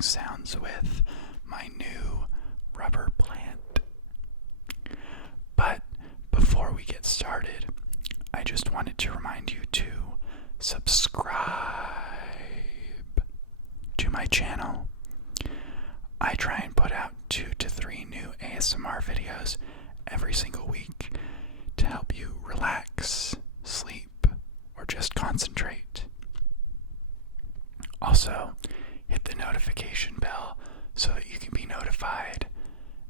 making sounds with my new rubber plant. But before we get started, I just wanted to remind you to subscribe to my channel. I try and put out 2 to 3 new ASMR videos every single week to help you relax, sleep, or just concentrate. Also, hit the notification bell so that you can be notified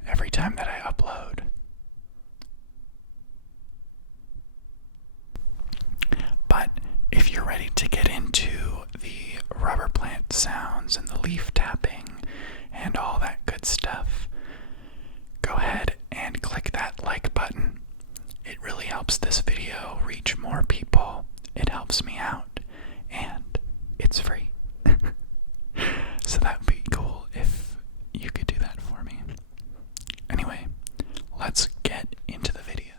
every time that I upload. But if you're ready to get into the rubber plant sounds and the leaf tapping and all that good stuff, go ahead and click that like button. It really helps this video reach more people. It helps me out, and it's free. So that would be cool if you could do that for me. Anyway, let's get into the video.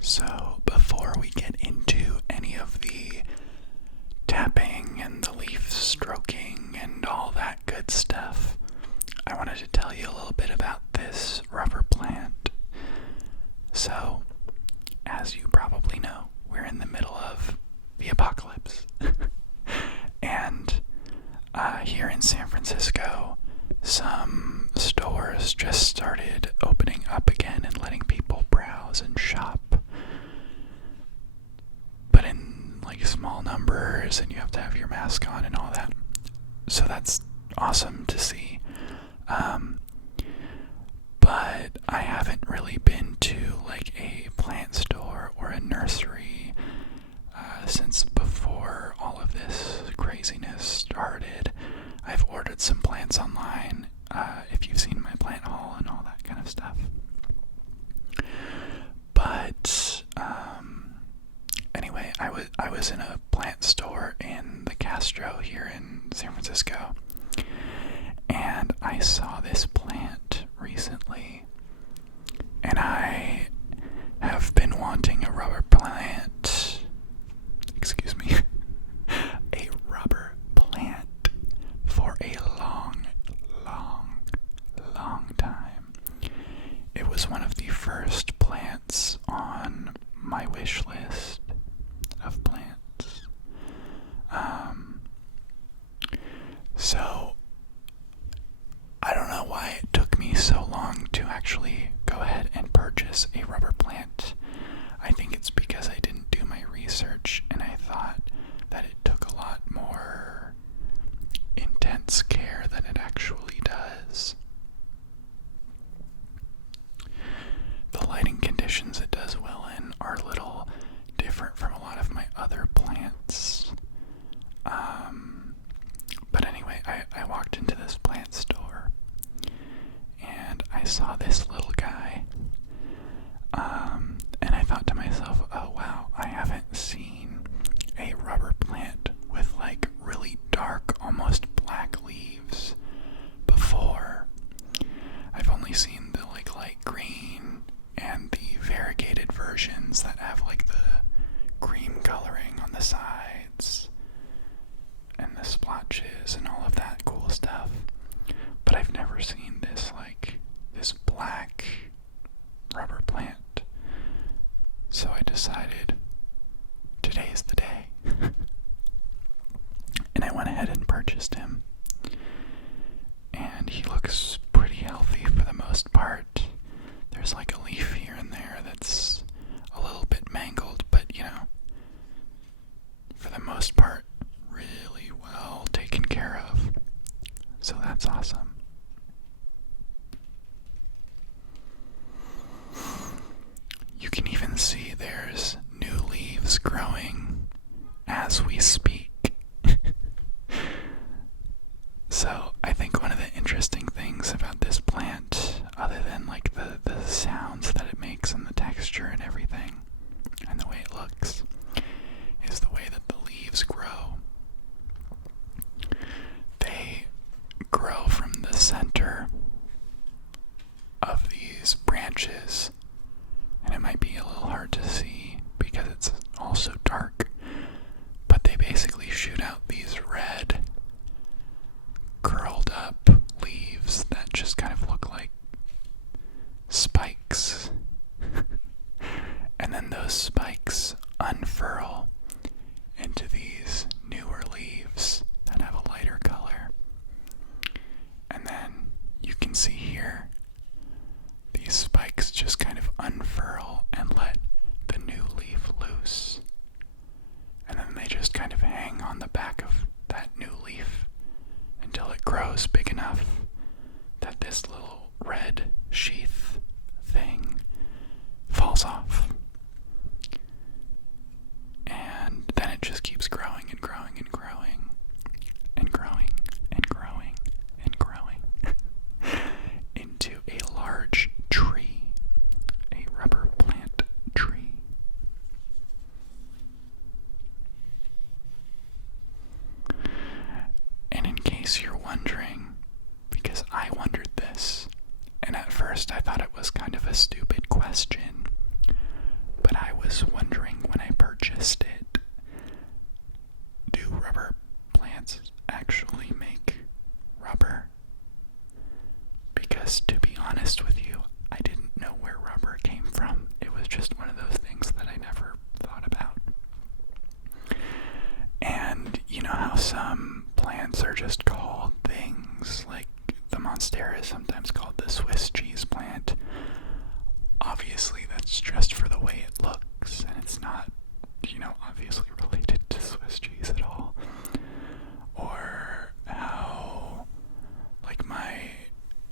So before we get into any of the tapping and the leaf stroking and all that good stuff, I wanted to tell you a little bit about this rubber plant. So, as you probably know, we're in the middle of the apocalypse. And here in San Francisco, some stores just started opening up again and letting people browse and shop. But in like small numbers, and you have to have your mask on and all that. So that's awesome to see. But I haven't really been to like a plant store or a nursery since before all of this craziness started. I've ordered some plants online, if you've seen my plant haul and all that kind of stuff. But anyway, I was in a plant store in the Castro here in San Francisco, and I saw this plant recently, and I have been wanting a rubber plant. Excuse me. A rubber plant for a long time. It was one of the first plants on my wish list of plants. So I don't know why it took me so long to actually go ahead and purchase a rubber plant. I think it's because I didn't do my research, and I thought that it took a lot more intense care than it actually does. The lighting conditions it does well in are a little different from a lot of my other plants. But anyway, I walked into this plant store, and I saw this little guy, and I thought to myself, oh wow, I haven't seen a rubber plant with like really dark, almost black leaves before. I've only seen the like light green and the variegated versions that have like the cream coloring on the sides and the splotches and all of that cool stuff. But I've never seen this black rubber plant. So I decided today's the day. And I went ahead and purchased him. And he looks pretty healthy for the most part. There's like a leaf here and there that's a little bit mangled, but you know, for the most part, really well taken care of. So that's awesome. You can even see there's new leaves growing as we speak. So I think one of the interesting things about this plant, other than like the sounds that it makes and the texture and everything, and the way it looks, is the way that the leaves grow. They grow from growing on the back of that new leaf until it grows big enough that this little red sheath thing falls off. And then it just keeps growing and growing and growing and growing and growing and growing into a large tree, a rubber plant tree. And in case you're wondering, because I wondered this, and at first I thought it was kind of a stupid question, but I was wondering when I purchased it, do rubber plants actually make rubber? Because to be honest with you, I didn't know where rubber came from. It was just one of those things that I never thought about. And you know how some plants are just called things, like the monstera is sometimes called the Swiss cheese plant. Obviously that's just for the way it looks, and it's not, obviously related to Swiss cheese at all. Or how, like my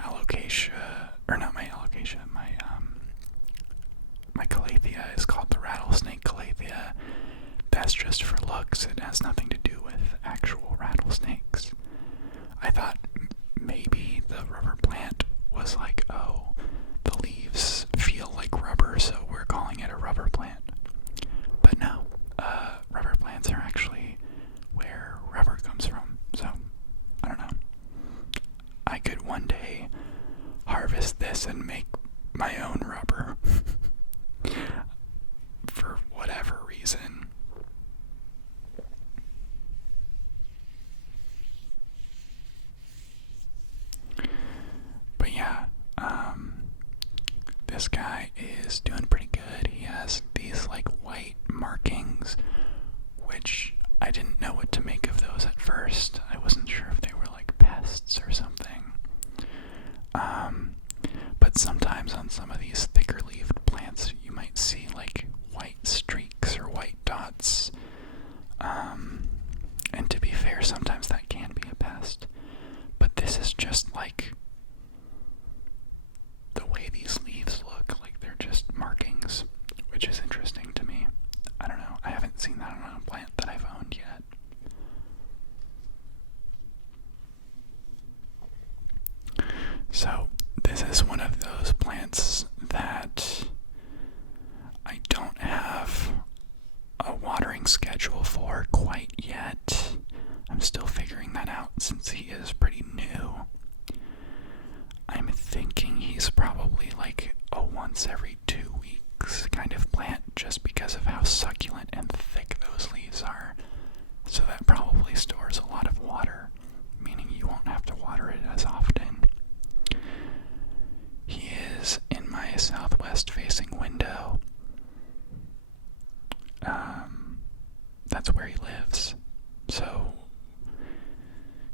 alocasia, or not my alocasia, my calathea is called the rattlesnake calathea. That's just for looks. It has nothing to do with actual rattlesnakes. I thought maybe the rubber plant was like, oh, the leaves feel like rubber, so we're calling it a rubber plant. But no, rubber plants are actually where rubber comes from. So, I don't know. I could one day harvest this and make my own rubber. For whatever reason. But yeah, this guy is doing pretty good. He has these like white markings, which I didn't know what to make of those at first. I wasn't sure if they were like pests or something. But sometimes on some of these thicker leaved plants, you might see like white streaks or white dots. And to be fair, sometimes that can be a pest. But this is just like the way these leaves look, like they're just markings, which is interesting to me. I don't know, I haven't seen that on a plant that I've owned yet. So, this is one of those plants that I don't have a watering schedule for quite yet. I'm still figuring that out since he is pretty new. I'm thinking he's probably like a once every 2 weeks kind of plant, just because of how succulent and thick those leaves are. So that probably stores a lot of water, meaning you won't have to water it as often. He is in my southwest facing window. That's where he lives. So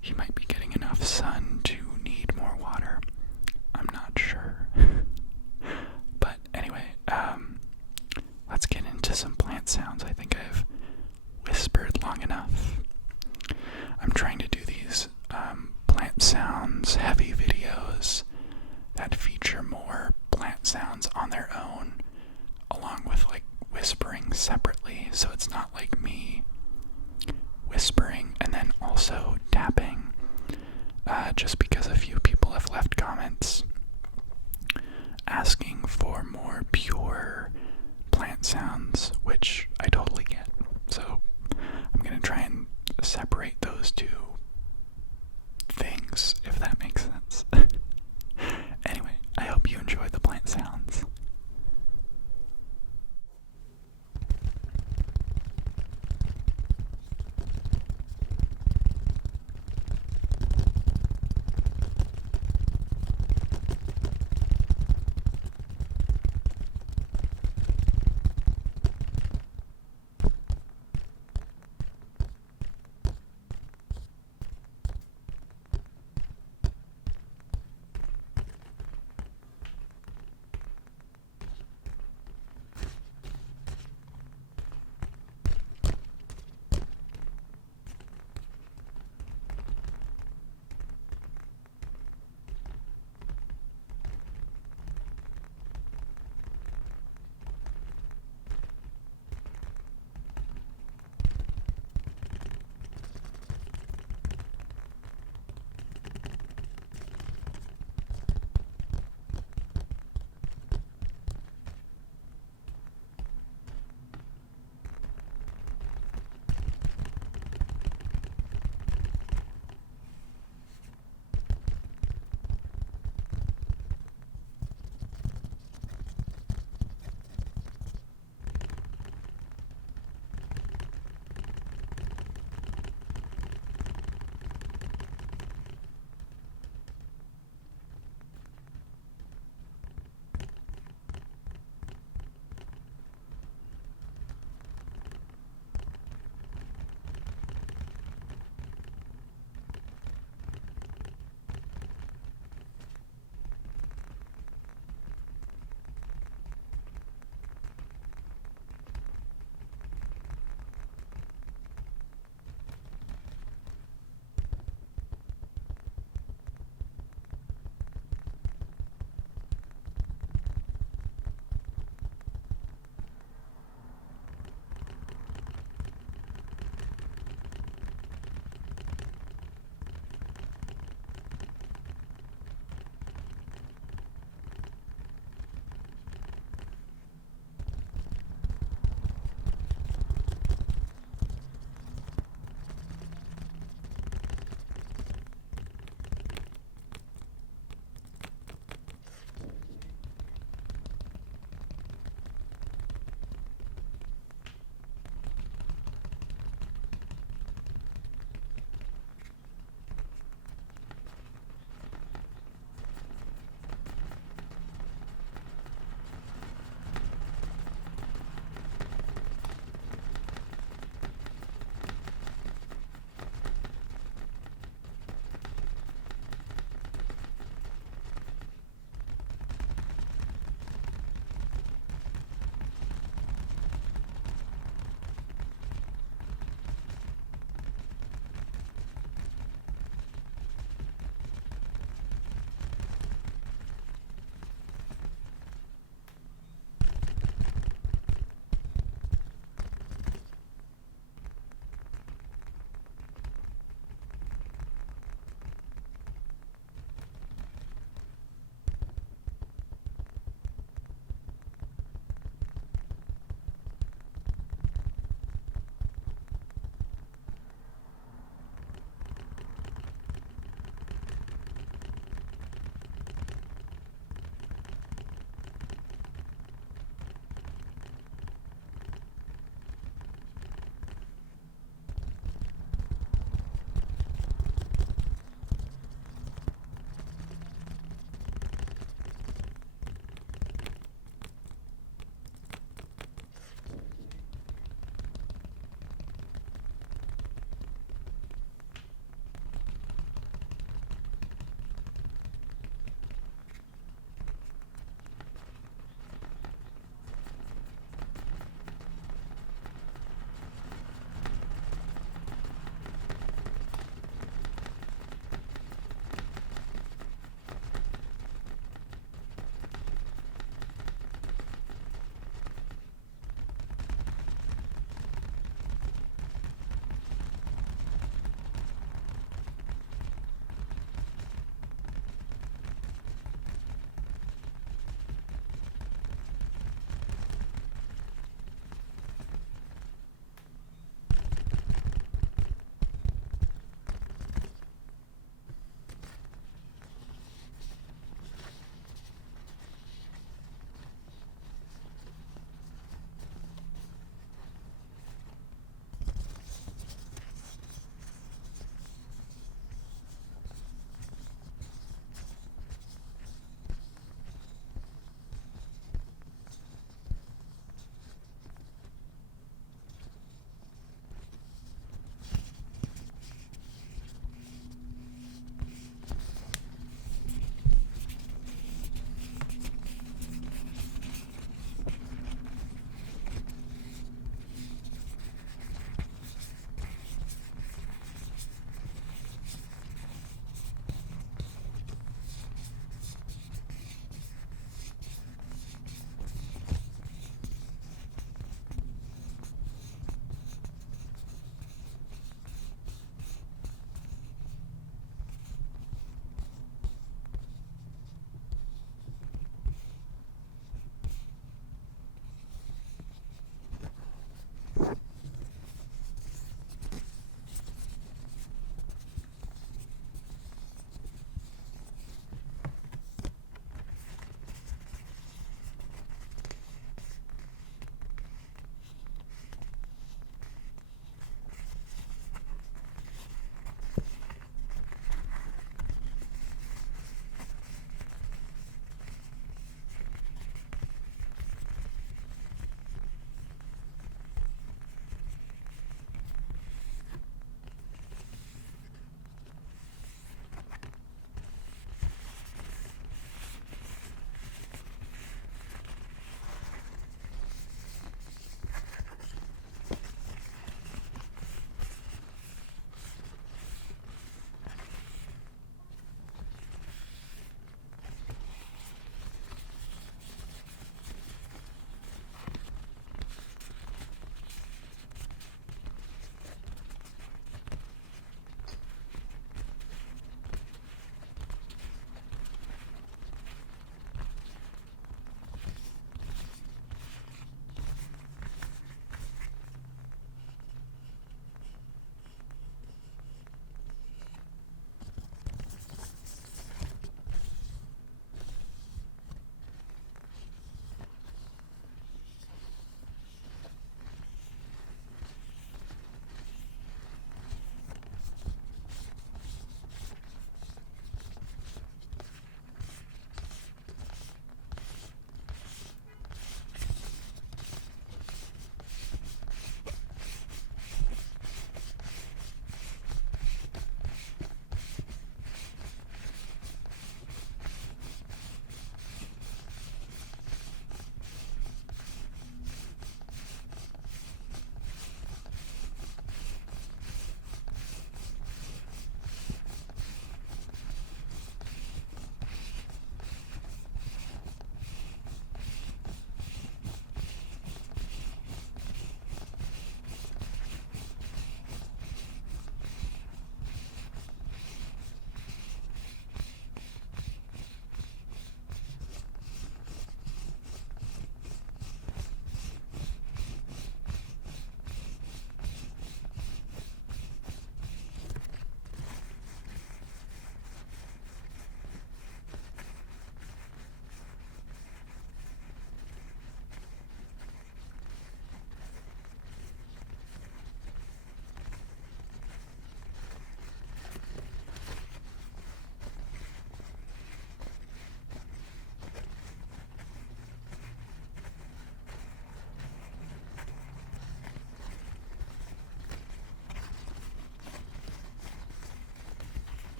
he might be getting enough sun to need more water. I'm not sure. But anyway, let's get into some plant sounds. I think I've whispered long enough. I'm trying to do these plant sounds heavy videos that feature more plant sounds on their own, along with like whispering separately, so it's not like me whispering and then also tapping, just because a few people have left comments asking for more pure plant sounds, which I totally get. So I'm gonna try and separate those two things, if that makes sense. Anyway, I hope you enjoy the plant sounds.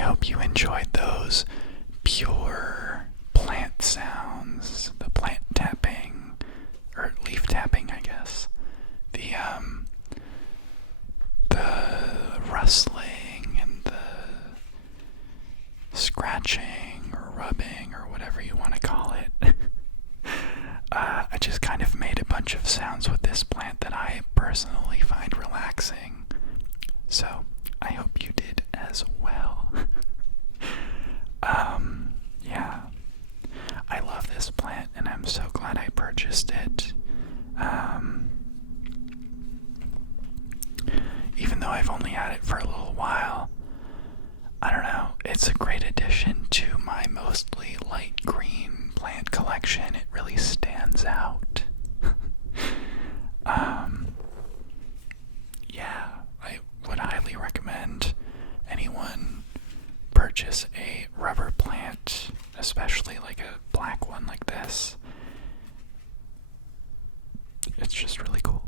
hope you enjoyed those pure plant sounds, the plant tapping, or leaf tapping, I guess. The rustling and the scratching or rubbing or whatever you want to call it. I just kind of made a bunch of sounds with this plant that I personally find relaxing. So I hope you did as well. Yeah. I love this plant and I'm so glad I purchased it. Even though I've only had it for a little while, I don't know, it's a great addition to my mostly light green plant collection. It really stands out. Yeah, I would highly recommend anyone purchase a rubber plant, especially like a black one like this. It's just really cool.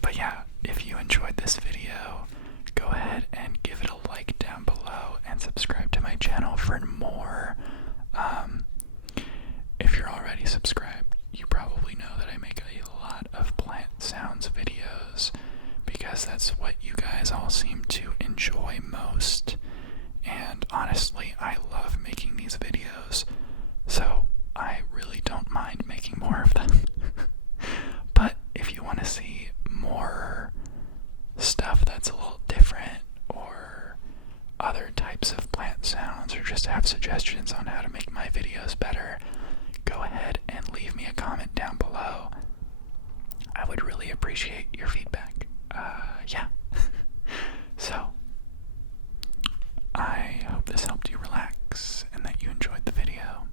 But yeah, if you enjoyed this video, go ahead and give it a like down below and subscribe to my channel for more. If you're already subscribed, you probably know that I make a lot of plant sounds videos because that's what you guys all seem to enjoy most. And honestly, I love making these videos, so I really don't mind making more of them. But if you want to see more stuff that's a little different, or other types of plant sounds, or just have suggestions on how to make my videos better, go ahead and leave me a comment down below. I would really appreciate your feedback. Yeah. So, I hope this helped you relax and that you enjoyed the video.